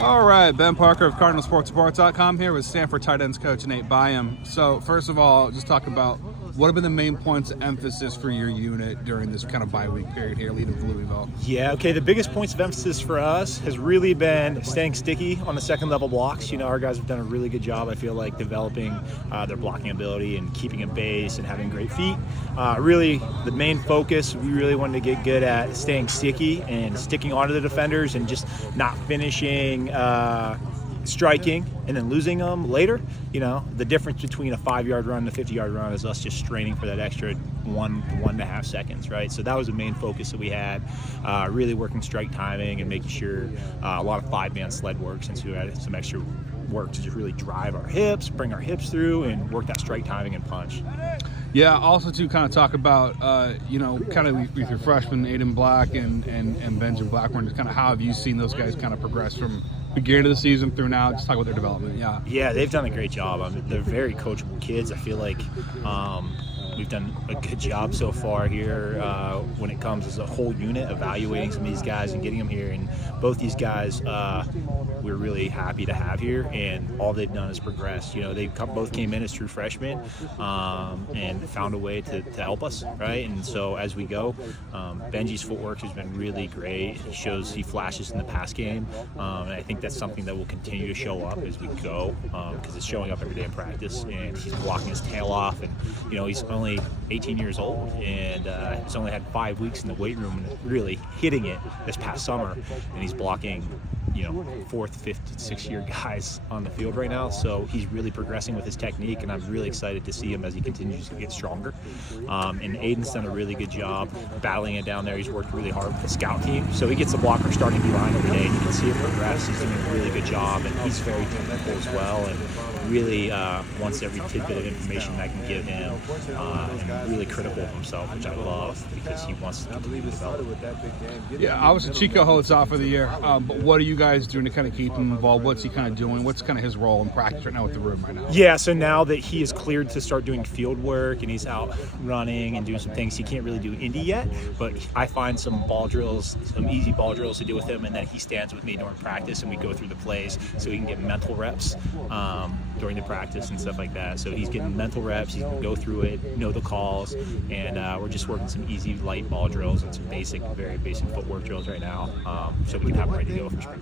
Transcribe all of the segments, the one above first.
All right, Ben Parker of CardinalSportsReport.com here with Stanford tight ends coach Nate Byham. So first of all, just talk about what have been the main points of emphasis for your unit during this kind of bye week period here leading to Louisville? Yeah, okay, the biggest points of emphasis for us has really been staying sticky on the second level blocks. You know, our guys have done a really good job, I feel like, developing their blocking ability and keeping a base and having great feet. Really, the main focus, we really wanted to get good at staying sticky and sticking onto the defenders and just not finishing striking and then losing them later. You know, the difference between a 5-yard run and a 50-yard run is us just straining for that extra 1 to 1.5 seconds, right? So that was the main focus that we had, really working strike timing and making sure a lot of 5-man sled work, since we had some extra work to just really drive our hips, bring our hips through, and work that strike timing and punch. Yeah, also to kind of talk about, kind of with your freshmen, Aiden Black and Benjamin Blackburn, just kind of how have you seen those guys kind of progress from beginning of the season through now? Just talk about their development. Yeah, they've done a great job. I mean, they're very coachable kids. I feel like we've done a good job so far here when it comes as a whole unit, evaluating some of these guys and getting them here. And both these guys, we're really happy to have here, and all they've done is progress. You know, they both came in as true freshmen and found a way to help us, right? And so as we go, Benji's footwork has been really great. He flashes in the pass game, and I think that's something that will continue to show up as we go, because it's showing up every day in practice, and he's blocking his tail off. And you know, he's only 18 years old, and he's only had 5 weeks in the weight room and really hitting it this past summer, and he's blocking, you know, 4th, 5th, 6th-year guys on the field right now. So he's really progressing with his technique, and I'm really excited to see him as he continues to get stronger. And Aiden's done a really good job battling it down there. He's worked really hard with the scout team, so he gets the blocker starting D-line every day, and you can see it progress. He's doing a really good job, and he's very technical as well, and really wants every tidbit of information I can give him, and really critical of himself, which I love, because he wants to continue to develop. Yeah, obviously Chico holds off for the year, but what are you guys doing to kind of keep him involved? What's he kind of doing? What's kind of his role in practice right now with the room right now? Yeah, so now that he is cleared to start doing field work and he's out running and doing some things, he can't really do Indy yet, but I find some ball drills, some easy ball drills to do with him, and then he stands with me during practice and we go through the plays so he can get mental reps during the practice and stuff like that. So he's getting mental reps, he can go through it, know the calls, and we're just working some easy light ball drills and some basic, very basic footwork drills right now, so we can have him ready to go for spring.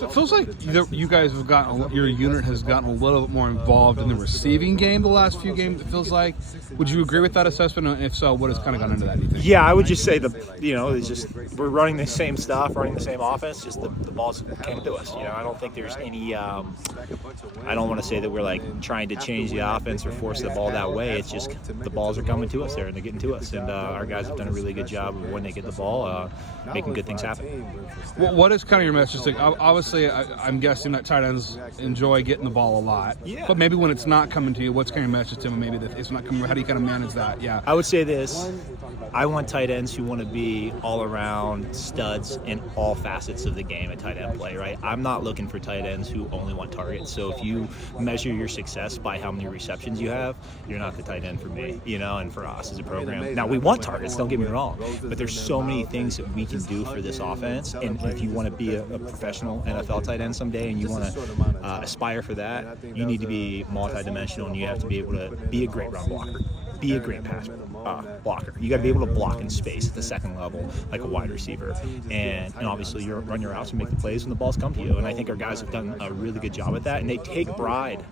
It feels like you guys have your unit has gotten a little bit more involved in the receiving game the last few games, it feels like. Would you agree with that assessment? And if so, what has kind of gone into that, do you think? Yeah, I would just say it's just we're running the same stuff, running the same offense, just the balls came to us. You know, I don't think there's any I don't want to say that we're like trying to change the offense or force the ball that way. It's just the balls are coming to us there and they're getting to us, and our guys have done a really good job of, when they get the ball, making good things happen. Well, what is kind of your message? Obviously, I'm guessing that tight ends enjoy getting the ball a lot. Yeah. But maybe when it's not coming to you, what's kind of your message to them? Maybe that it's not coming. How do you kind of manage that? Yeah. I would say this. I want tight ends who want to be all-around studs in all facets of the game at tight end play, right? I'm not looking for tight ends who only want targets. So if you measure your success by how many receptions you have, you're not the tight end for me, you know, and for us as a program. Now, we want targets, don't get me wrong, but there's so many things that we can do for this offense, and if you want to be a professional NFL tight end someday and you want to aspire for that, you need to be multidimensional, and you have to be able to be a great run blocker, be a great pass blocker. You got to be able to block in space at the second level like a wide receiver, and obviously you run your routes and make the plays when the balls come to you. And I think our guys have done a really good job at that, and they take pride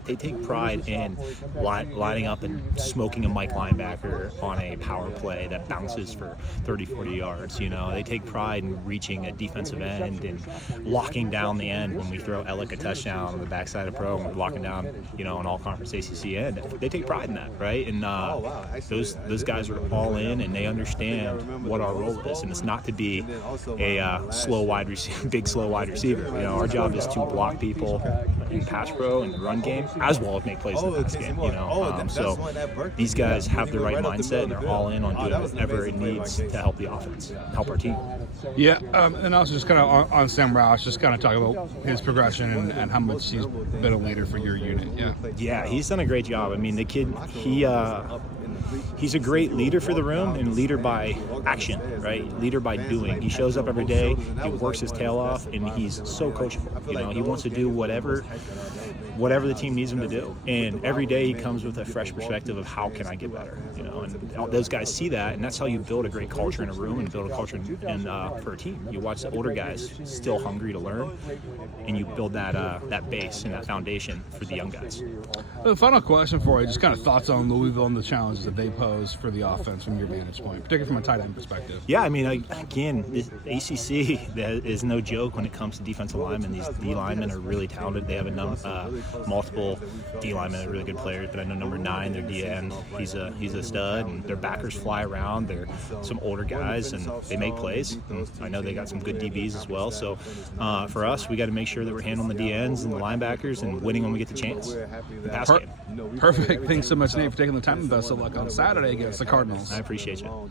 in lining up and smoking a Mike linebacker on a power play that bounces for 30-40 yards. You know, they take pride in reaching a defensive end and locking down the end when we throw Alec a touchdown on the backside of pro, and we're locking down, you know, an all-conference ACC end. They take pride in that, right? And those guys are all in, and they understand what our role is, and it's not to be a slow wide receiver, big slow wide receiver. You know, our job is to block people in pass pro and the run game, as well as make plays in the pass game. You know, so these guys have the right mindset, and they're all in on doing whatever it needs to help the offense, help our team. Yeah, and also just kind of on Sam Roush, just kind of talk about his progression and how much he's been a leader for your unit. Yeah, he's done a great job. I mean, the kid, he's a great leader for the room and leader by action, right? Leader by doing. He shows up every day, he works his tail off, and he's so coachable. You know, he wants to do whatever the team needs him to do. And every day he comes with a fresh perspective of how can I get better, you know, and those guys see that, and that's how you build a great culture in a room and build a culture for a team. You watch the older guys still hungry to learn, and you build that base and that foundation for the young guys. The final question for you, just kind of thoughts on Louisville and the challenges that they pose for the offense from your vantage point, particularly from a tight end perspective. Yeah, I mean, again, this ACC is no joke when it comes to defensive linemen. These D linemen are really talented. They have multiple D linemen are really good players, but I know number 9, their D end, he's a stud, and their backers fly around. They're some older guys, and they make plays. And I know they got some good DBs as well. So for us, we got to make sure that we're handling the D ends and the linebackers and winning when we get the chance. The pass game. Perfect. Thanks so much, Nate, for taking the time, and best of luck on Saturday against the Cardinals. I appreciate you.